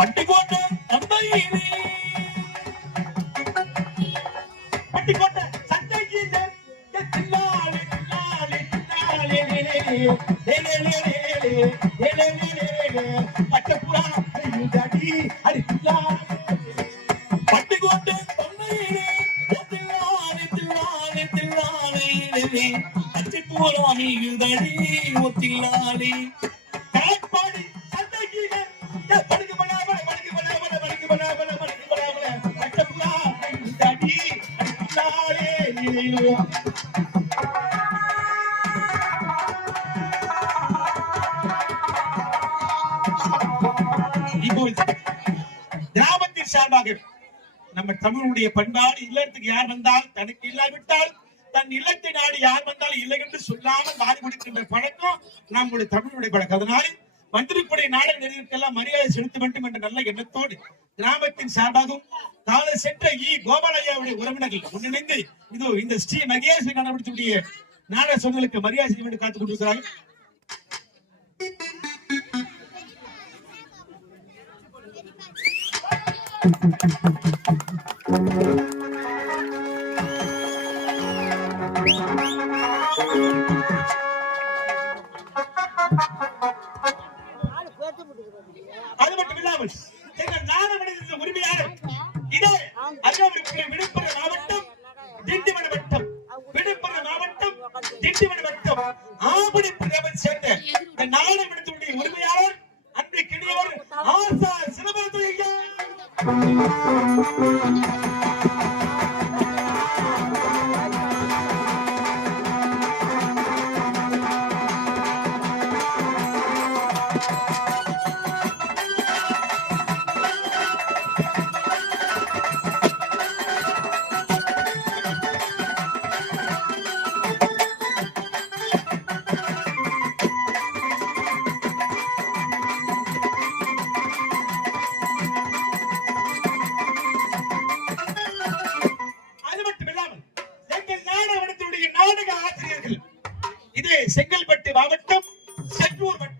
பட்டிக்கோட்டை தந்தையிலே பட்டிக்கோட்டை சந்தையிலே தில்லாலே தில்லாலே தில்லாலே பட்டப்புறா அடி அடி தில்லாலே பட்டிக்கோட்டை தந்தையிலே தில்லாலே தில்லாலே தில்லாலே பட்டிப்பூரா நீயுதடி ஒத்தில்லாலே காட்பாடி சந்தையிலே படுக்கு பண்ணாம படுக்கு பண்ணாம படுக்கு பண்ணாம படுக்கு பண்ணாம பட்டப்புறா அடி தில்லாலே கிராமத்தின் சார்பாக நம்ம தமிழுடைய பண்பாடு இல்லத்துக்கு யார் வந்தால் தனக்கு இல்லாவிட்டால் தன் இல்லத்தை நாடு யார் வந்தாலும் இல்லை என்று சொல்லாமல் மாறி கொடுக்கின்ற பழக்கம் நம்முடைய தமிழுடைய பழக்கம். அதனால மந்திரிப்படை நாடக நெறிகளுக்கெல்லாம் மரியாதை செலுத்த வேண்டும் என்ற நல்ல எண்ணத்தோடு கிராமத்தின் சார்பாகவும் கால சென்ற கோபாலையாவுடைய உறவினர்கள் ஒன்றிணைந்து இதோ இந்த ஸ்ரீ மகேஸ்வரி நடவடிக்கையுடைய நாடக சொற்களுக்கு மரியாதை செய்ய வேண்டும் காத்துக் கொண்டிருக்கிறார்கள். அது மட்டும் இல்லாமல் எங்கள் நாடக உரிமையாளர் இதே விழுப்புரம் மாவட்டம் திண்டிவனம் வட்டம் விழுப்புரம் மாவட்டம் திண்டிவனம் வட்டம் ஆவடி பிரதேசத்தை சேர்ந்த இந்த நாடகத்தினுடைய உரிமையாளர் அன்பு கிணியவர் ஆசா சிவபாரதி ஐயா. செங்கல்பட்டு மாவட்டம் செட்டூர் வட்டம்